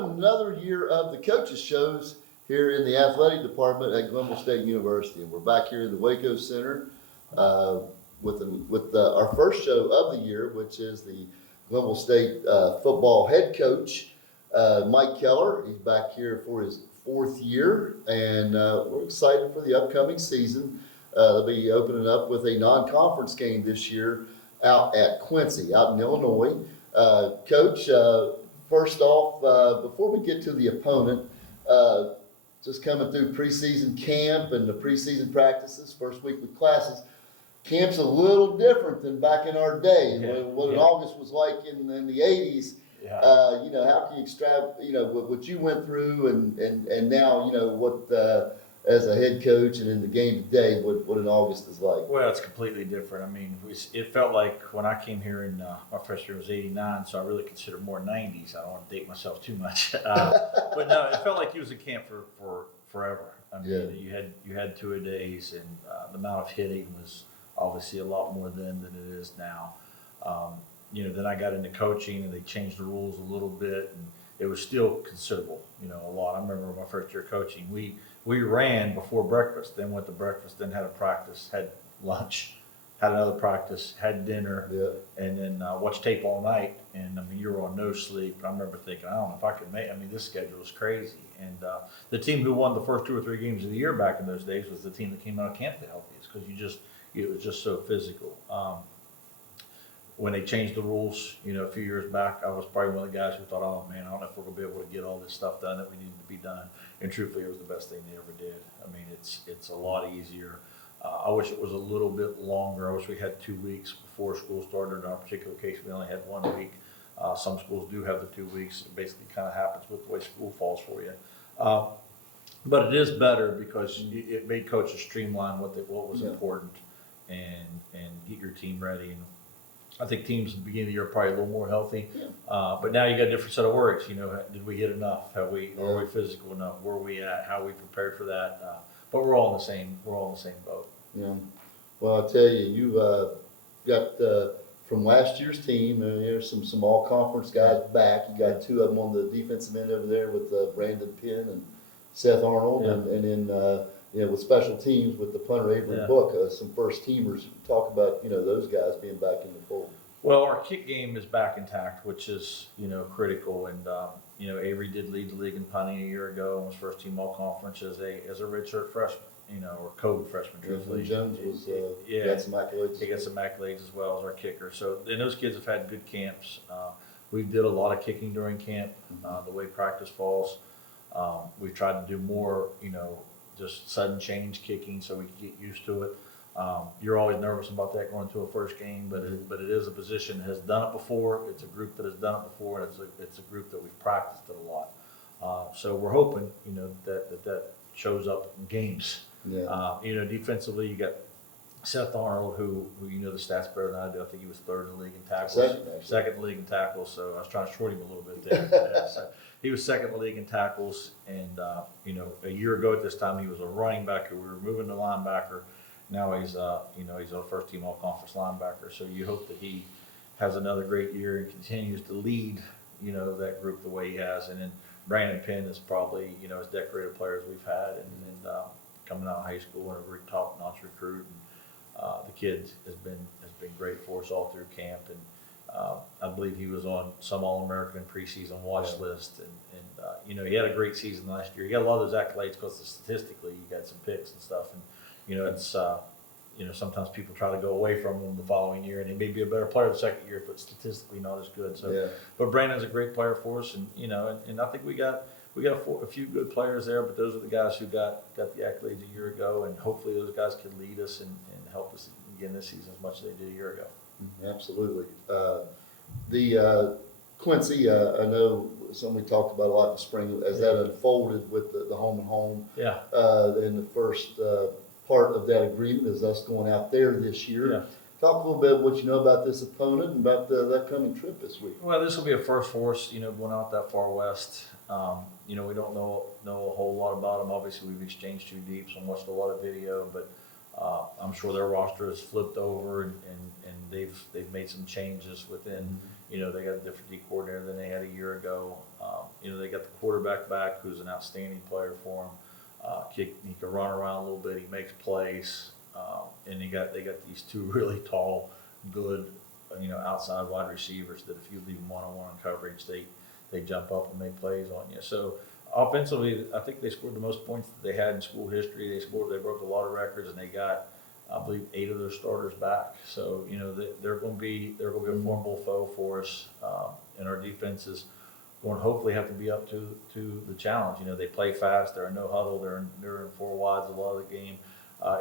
welcome another year of the coaches shows here in the athletic department at Glenville State University. And we're back here in the Waco Center with our first show of the year, which is the Glenville State football head coach, Mike Kellar. He's back here for his fourth year, and we're excited for the upcoming season. They'll be opening up with a non-conference game this year out at Quincy, out in Illinois. Coach, first off, before we get to the opponent, just coming through preseason camp and the preseason practices, first week with classes, camp's a little different than back in our day. What August was like in the 80s. Yeah. How can you what you went through and now, what as a head coach and in the game today, what an August is like? Well, it's completely different. I mean, it felt like when I came here in my first year was '89, so I really consider more '90s. I don't want to date myself too much, but no, it felt like you was in camp for forever. I mean, you had 2 a days, and the amount of hitting was obviously a lot more then than it is now. Then I got into coaching, and they changed the rules a little bit, and it was still considerable. A lot. I remember my first year coaching, we ran before breakfast, then went to breakfast, then had a practice, had lunch, had another practice, had dinner, and then watched tape all night. And I mean, you were on no sleep. I remember thinking, I don't know if I could make. I mean, this schedule is crazy. And the team who won the first 2 or 3 games of the year back in those days was the team that came out of camp the healthiest, because it was just so physical. When they changed the rules, a few years back, I was probably one of the guys who thought, oh man, I don't know if we're gonna be able to get all this stuff done that we needed to be done. And truthfully, it was the best thing they ever did. I mean, it's a lot easier. I wish it was a little bit longer. I wish we had 2 weeks before school started. In our particular case, we only had 1 week. Some schools do have the 2 weeks. It basically kind of happens with the way school falls for you. But it is better because it made coaches streamline what was important and get your team ready. And I think teams at the beginning of the year are probably a little more healthy, but now you got a different set of worries. Did we hit enough? Are we physical enough? Where are we at? How are we prepared for that? But we're all in the same boat. Yeah. Well, I tell you, you've got from last year's team. There's some all conference guys back. You got 2 of them on the defensive end over there with Brandon Penn and Seth Arnold, and then. With special teams with the punter Avery Book, some first teamers. Talk about those guys being back in the fold. Well, our kick game is back intact, which is critical. And Avery did lead the league in punting a year ago and was first team all conference as a redshirt freshman, or code freshman. Truthfully, Jones was got some accolades. He got some accolades as well as our kicker. So and those kids have had good camps. We did a lot of kicking during camp. The way practice falls, we've tried to do more. Just sudden change kicking so we can get used to it. You're always nervous about that going to a first game, but it is a position that has done it before. It's a group that has done it before, and it's a group that we've practiced it a lot. So we're hoping that shows up in games. Defensively, you got Seth Arnold, who the stats better than I do. I think he was 3rd in the league in tackles, second in the league in tackles. So I was trying to short him a little bit there. So he was 2nd in the league in tackles, and a year ago at this time he was a running back who we were moving to linebacker. Now he's he's a first team all conference linebacker. So you hope that he has another great year and continues to lead that group the way he has. And then Brandon Penn is probably as decorated players we've had, and coming out of high school and a very top-notch recruit. The kid has been great for us all through camp, and I believe he was on some All-American preseason watch list, and he had a great season last year. He got a lot of those accolades because statistically he got some picks and stuff, and it's sometimes people try to go away from him the following year, and he may be a better player the second year, but statistically not as good. So, but Brandon's a great player for us, and and I think we got a few good players there, but those are the guys who got the accolades a year ago, and hopefully those guys can lead us and help us again this season as much as they did a year ago. Absolutely. The Quincy, I know something we talked about a lot in the spring as that unfolded with the home and home. And the first part of that agreement is us going out there this year. Talk a little bit what you know about this opponent and about the upcoming trip this week. Well, this will be a first for us, going out that far west. We don't know a whole lot about them. Obviously, we've exchanged 2 deeps and watched a lot of video, but I'm sure their roster has flipped over and they've made some changes within. They got a different D coordinator than they had a year ago. They got the quarterback back, who's an outstanding player for him. He can run around a little bit. He makes plays, and they got these two really tall, good, outside wide receivers that if you leave them one-on-one coverage, they jump up and make plays on you. So offensively, I think they scored the most points that they had in school history. They broke a lot of records, and they got, I believe, 8 of their starters back. So they're going to be a formidable foe for us, and our defense is going to hopefully have to be up to the challenge. They play fast. They're in no huddle. They're in 4 wides a lot of the game.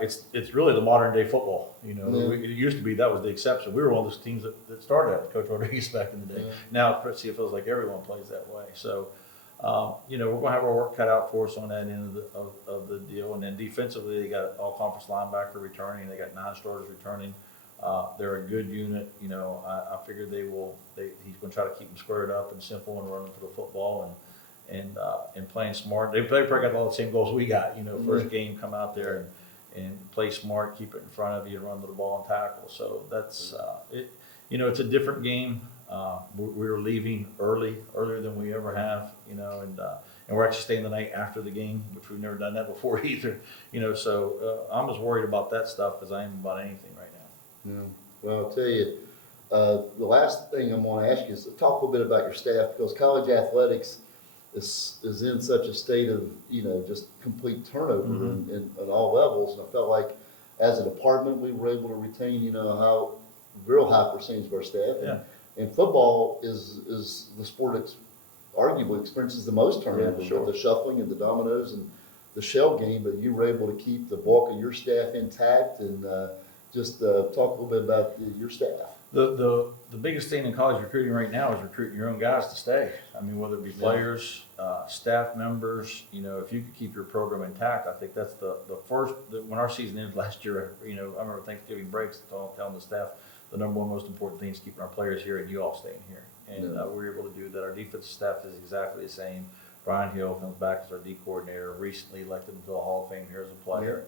It's really the modern day football. It used to be that was the exception. We were one of those teams that started out with Coach Rodriguez back in the day. Now it feels like everyone plays that way. So we're going to have our work cut out for us on that end of the deal. And then defensively, they got all conference linebacker returning. They got 9 starters returning. They're a good unit. I figure he's going to try to keep them squared up and simple and running for the football and playing smart. They probably got all the same goals we got. First game, come out there and play smart, keep it in front of you, and run to the ball and tackle. So that's it. It's a different game. We're leaving earlier than we ever have. And we're actually staying the night after the game, which we've never done that before either. So I'm as worried about that stuff as I am about anything right now. Yeah. Well, I'll tell you, the last thing I'm going to ask you is to talk a little bit about your staff, because college athletics is in such a state of, just complete turnover in all levels. And I felt like as a department, we were able to retain, how real high percentage of our staff. Yeah. And football is the sport that arguably experiences the most turnover, sure. with the shuffling and the dominoes and the shell game. But you were able to keep the bulk of your staff intact, and just talk a little bit about your staff. The biggest thing in college recruiting right now is recruiting your own guys to stay. I mean, whether it be players, staff members, if you could keep your program intact, I think that's the first. When our season ended last year, I remember Thanksgiving breaks telling the staff the number one most important thing is keeping our players here and you all staying here. And we were able to do that. Our defensive staff is exactly the same. Brian Hill comes back as our D coordinator, recently elected into the Hall of Fame here as a player.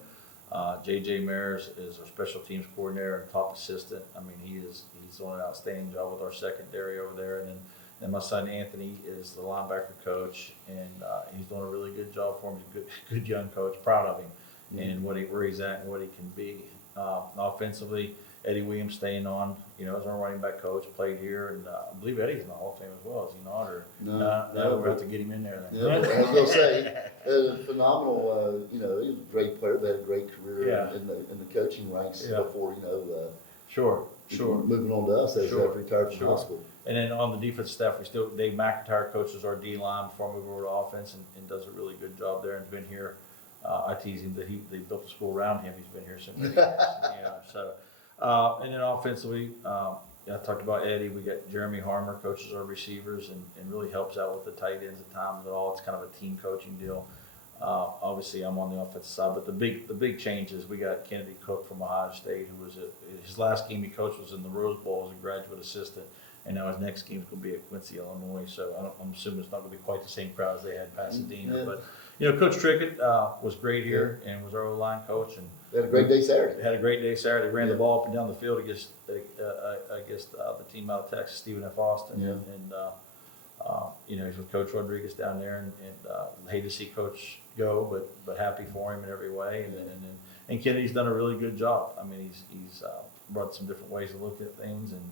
JJ Mares is our special teams coordinator and top assistant. I mean, he's doing an outstanding job with our secondary over there. And then my son Anthony is the linebacker coach, and he's doing a really good job for him. He's a good young coach, proud of him and where he's at and what he can be. Offensively, Eddie Williams staying on, as our running back coach, played here, and I believe Eddie's in the Hall of Fame as well. Is he not? Or no, we'll have to get him in there then. Yeah, I was going to say, phenomenal. He was a great player, but had a great career in the coaching ranks before. Sure. Moving on to us as after retired from high school. And then on the defensive staff, Dave McIntyre coaches our D line before I move over to offense, and does a really good job there. And has been here. I tease him that they built the school around him. He's been here since. So. And then offensively, I talked about Eddie. We got Jeremy Harmer coaches our receivers and really helps out with the tight ends at times at all. It's kind of a team coaching deal. Obviously, I'm on the offensive side, but the big change is we got Kennedy Cook from Ohio State, who was his last game he coached was in the Rose Bowl as a graduate assistant, and now his next game is going to be at Quincy, Illinois. So I'm assuming it's not going to be quite the same crowd as they had in Pasadena, but. Coach Trickett was great here and was our O-line coach, and they had a great day Saturday. Ran the ball up and down the field against the team out of Texas, Stephen F. Austin, and he's with Coach Rodriguez down there, and hate to see Coach go, but happy for him in every way, and Kennedy's done a really good job. I mean, he's brought some different ways to look at things, and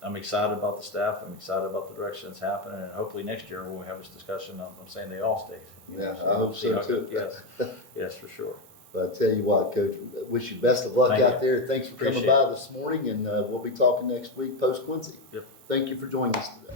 I'm excited about the staff. I'm excited about the direction it's happening, and hopefully next year when we have this discussion, I'm saying they all stay. I hope so too. Yes, for sure. But I tell you what, Coach, wish you best of luck out there. Thanks for coming by this morning, and we'll be talking next week post Quincy. Yep. Thank you for joining us today.